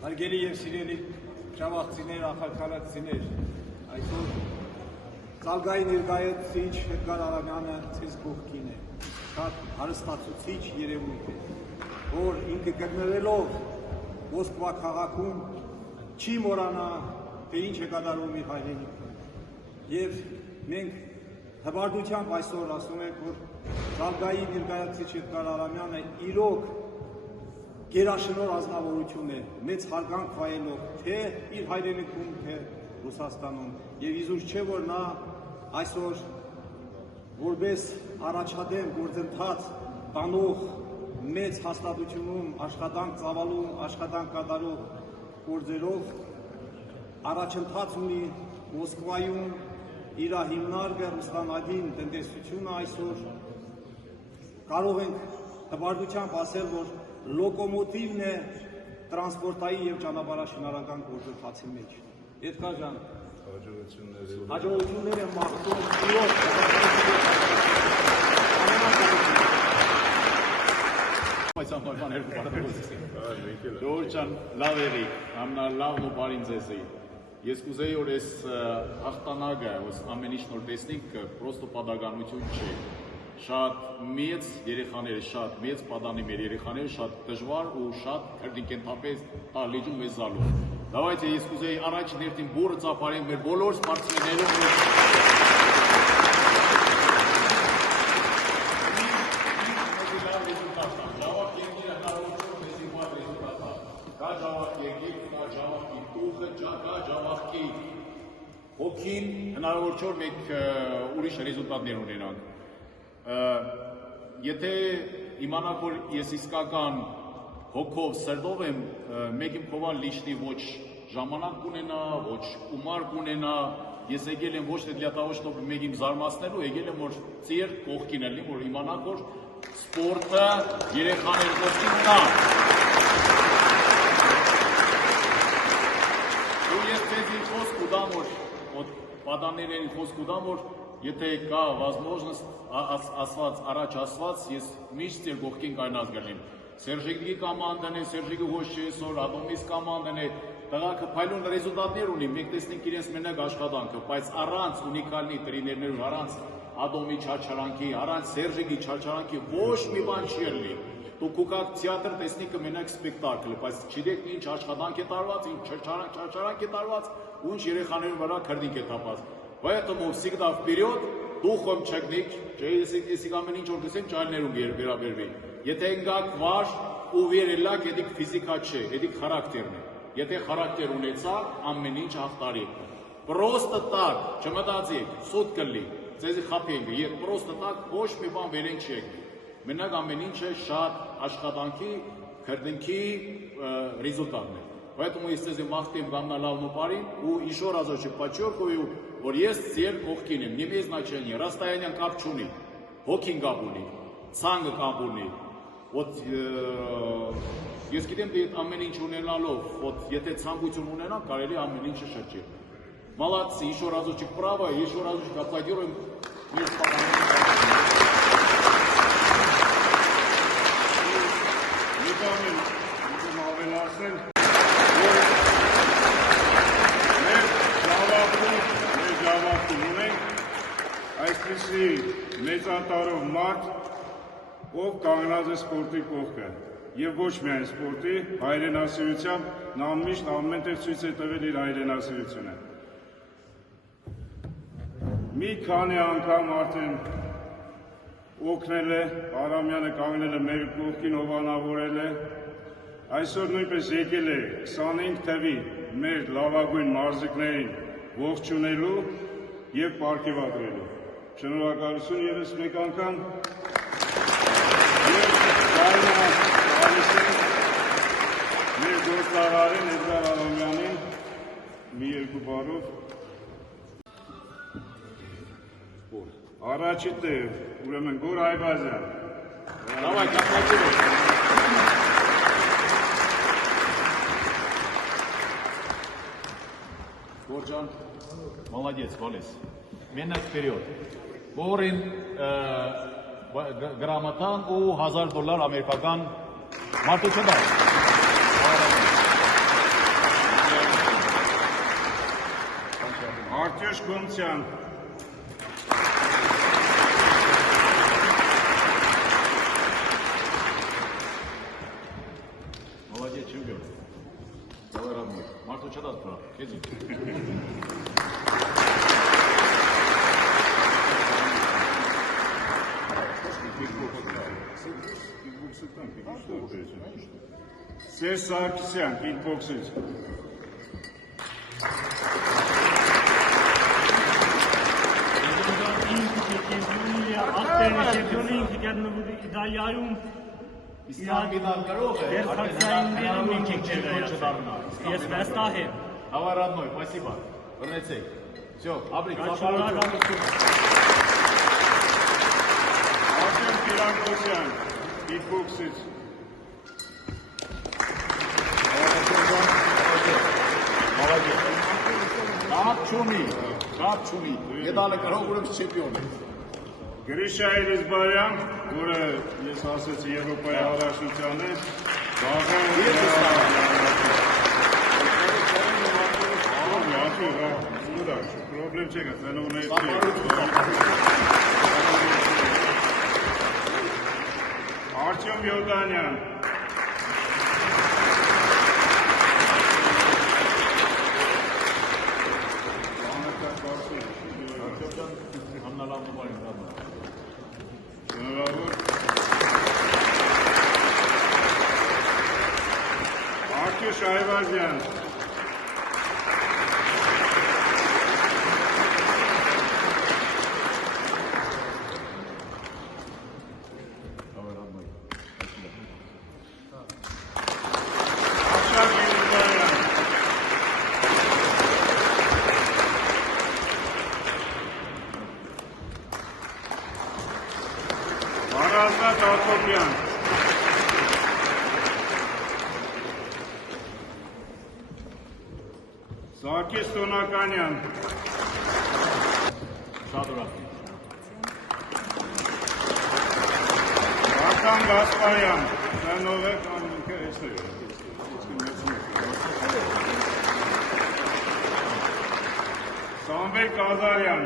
Հարգելի եւ սիրելի շավախցիներ, ախալքալակցիներ, այսօր Ծալգայի ներկայացուցիչ Էդգար Արամյանը ցես կողքին է, շատ հարստացուցիչ երևույթ է, որ ինքը գտնվելով Մոսկվա քաղաքում չի մոռանա, թե ինչ է կատարում իր հայրենիքում։ Եվ մենք հպարտությամբ այսօր ասում ենք, որ Ծալգայի ներկայացուցիչ Էդգար Արամյանը իրոք գերաշնոր ազնվորություն է, մեծ հարգանք վայելող, թե իր հայրենիքում, թե Ռուսաստանում, եւ իզուր չէ, որ նա այսօր որպես առաջադեմ գործընթաց տանող մեծ հաստատությունում աշխատանք ծավալում, աշխատանք կատարող գործերով առաջընթաց ունի Մոսկվայում իր հիմնարկը Ռուսաստանադին տնտեսությունը այսօր կարող ենք հպարտությամբ ասել, որ լոկոմոտիվն է տրանսպորտային եւ ճանապարհաշինարական գործընթացի մեջ։ Էդգար ջան, հաջողություններ եմ մաղթում իրոք Ժողովուրդ ջան, լավ եղիք, ամենալավն ու բարին ձեզի։ Ես կուզեի, որ այս հաղթանակը, ամեն ինչ նոր տեսնիք, պրոստո պատահականություն չէ։ Շատ մեծ երեխաները, շատ մեծ պատանի մեր երեխաները, շատ դժվար ու շատ քրդիկենթապես տալիջում մեզ զալու։ Давайте ես կուզեի առաջ ներքին բուրը ծափարենք մեր բոլոր սպորտսմեններով։ Կա ժավախ երկիր, կա ժավախի տուղը, կա ժավախի հոգին, հնարավոր չէ մենք ուրիշ ռեզուլտատներ ունենանք։ Եթե իմանաք, որ ես իսկական հոգով, սրտով եմ, մեկ իմ կողալ լիշնի ոչ ժամանակ կունենա, ոչ ումար կունենա, ես եկել եմ ոչ թե для того, чтобы մեկ իմ զարմացնելու, եկել եմ, որ ծեր կողքին էլի, որ իմանաք, որ սպորտը երեխաների կողքին կա։ Ու ես ձեզ ինչ խոսք ուդամ, որ պատաններեն խոսք ուդամ, որ եթե կա возможность, առաջ ասված, ես միշտ ձեր կողքին կայնած գնեմ։ Սերժիկի կամանդան է, Սերժիկի ոչ չէ այսօր, Ադոմիս կամանդան է, տղաքը փայլուն ռեզուլտատներ ունի, մենք տեսնենք իրենց մենակ աշխատանքը, բայց առանց ունիկալնի տրիներներու, առանց Ադոմի չարչարանքի, առանց Սերժիկի չարչարանքի ոչ մի բան չի ելնի։ Դուք ուկակ թեատր տեսնիք մենակ սպեկտակլ, բայց չգիտեք ինչ աշխատանք է տարված, ինչ չարչարանք է տարված, ու ինչ երեխաների վրա քրդիկ է տապած։ Поэтому всегда вперед, դուխում չգնիք, ես ամեն ինչ որ գսեմ ճայլներում վերաբերվի։ Եթե ընկակ վար ու վերելակ, եդիք ֆիզիկա չէ, եդիք խարակտերն է։ Եթե խարակտեր ունեցակ, ամեն ինչ հաղթարի։ Պրոստը տակ, չմտածիք, սուտ կլի, ձեզի խապենք, եկ պրոստը տակ ոչ մի բան վերեն չի եկնի։ Մենակ ամեն ինչ է շատ աշխատանքի, քրդինքի ռեզուլտատն է։ Поэтому ես ձեզի մաղթեմ գամնալավն ու բարին ու еще разочек подчеркиваю, որ ես ձեր կողքին եմ, նիմեզ значение, расстояние կապ չունի, հոգին կապ ունի, ցանկը կապ ունի։ Вот ես գիտեմ թե ամեն ինչ ունենալով, вот եթե ցանկություն ունենամ, կարելի ամեն ինչը շրջել։ Молодцы, еще разочек право, еще разочек аплодируем. Այսպիսի մեծատարով մարդ, ով կանգնած է սպորտի կողքը, և ոչ միայն սպորտի, հայրենասիրությամբ նա միշտ ամեն տեղ ցույց է տվել իր հայրենասիրությունը։ Մի քանի անգամ արդեն օգնել է, Արամյանը կանգնել է մեր կողքին, հովանավորել է, այսօր նույնպես եկել է 25 թվի մեր լավագույն մարզիկներին ողջունելու և պարգևատրելու։ Շնորհակալություն ևս մեկ անգամ և մեր գործարարին Էդգար Արամյանին մի երկու բառով առաջի տեղ ուրեմն Գոր Այվազյան Գորջան, молодец, Валес. Մենակ վперед։ Որին գրամատան ու $1000 ամերիկական մարդու չդար։ Արտյոշ Գոմցյան, Молодец, чемпион. Давай, родной. Марту чатат, брат. Иди. Սերժ Սարգսյան, կիկբոքսից, Ես վստահ եմ։ Давай, родной, спасибо. Вернեցեք. Все, ապրիկ, Արտյոմ Կիրակոսյան, կիկբոքսից, Молодец. Կապ չունի, Եդալը կրող ուրեմս չեմպիոն է։ Գրիշա Էլիզբարյան, որը ես ասեցի Եվրոպայի առաջնության է, Պրոբլեմ չեք, ծենողներ չեք։ Արտյոմ Յորդանյան, շնորհավոր, Արտյոշ Այվազյան, Աշակ Էլիզբարյան, Արազատ Ակոպյան, Սարգիս Տոնականյան, Շատ ուրախ։ Վարդան Գասպարյան, ծնողեք անունքը ես է։ Սամվել Կազարյան,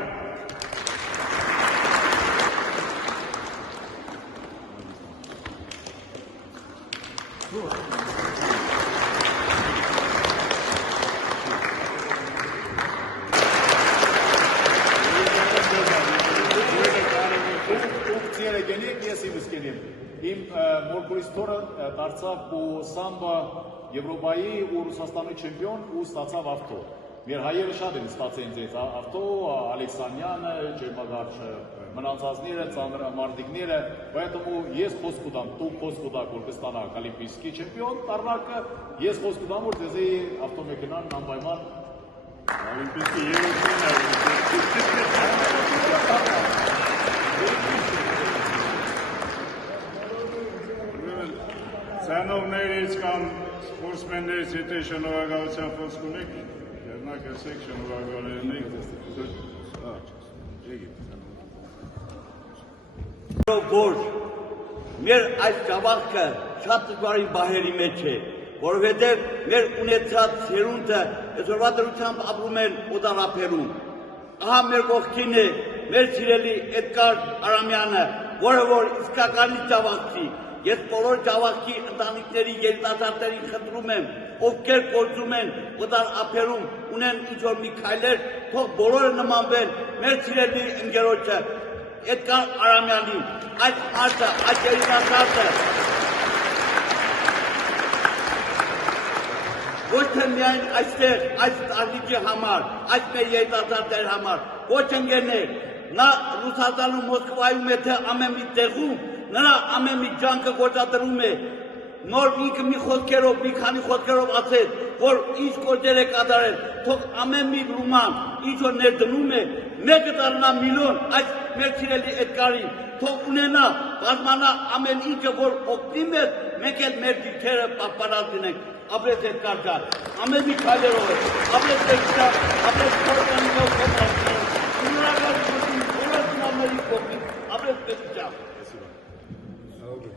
Ուկցիերը գենիք, ես իմս գենիմ։ Իմ մորգուրիս թորը դարձավ ու սամբա Եվրոպայի ու Ռուսաստանի չեմպիոն ու ստացավ ավտո։ Մեր հայերը շատ են ստացեն ձեզ ավտո, Ալեքսանյանը, Ջերմագարչ մնացածները, ծանրամարտիկները, поэтому ես խոսք ուտամ, դու խոսք ուտակ, որ կստանաք օլիմպիական չեմպիոն դառնալը, ես խոսք ուտամ, որ ձեզի ավտոմեքենան անպայման Օլիմպիադի երրորդն է։ Ցանովներից կամ սպորտսմեններից եթե շնորհակալության խոսք ունեք, երնակ ասեք շնորհակալ եղնեք։ Որ մեր այս ճավախքը շատ դժվարին բահերի մեջ է, որովհետև մեր ունեցած սերունդը այսօրվա դրությամբ ապրում են օդանապերում։ Ահա մեր կողքին է մեր սիրելի Էդգար Արամյանը, որը որ իսկականի ճավախցի։ Ես բոլոր ճավախքի ընտանիքների երիտասարդներին խնդրում եմ, ովքեր գործում են օդանապերում, ունեն ինչ-որ մի քայլեր, թող բոլորը նմանվեն մեր սիրելի ընկերոջը Էդգար Արամյանին, այդ մարդը, այդ երիտասարդը ոչ թե միայն այստեղ, այս տարիքի համար, այս մեր երիտասարդների համար, ոչ ընկերներ, նա Ռուսաստանում Մոսկվայում է թե ամեն մի տեղում, նրա ամեն մի ջանքը գործադրում է, նոր ինքը մի խոսքերով, մի քանի խոսքերով ասեց, որ ինչ գործեր է կատարել, թող ամեն մի լուման, ինչ որ ներդնում է, մեկը դառնա միլիոն այս մեր սիրելի Էդգարին, թող ունենա, բազմանա ամեն ինչը, որ օգնի մեզ, մենք էլ մեր դիրքերը պահպանած լինենք, ապրես Էդգար ջան, ամեն մի քայլերով է, ապրես Էդգար, ապրես Քորոյանով, ապրես Էդգար, ապրես Էդգար, ապրես Էդգար,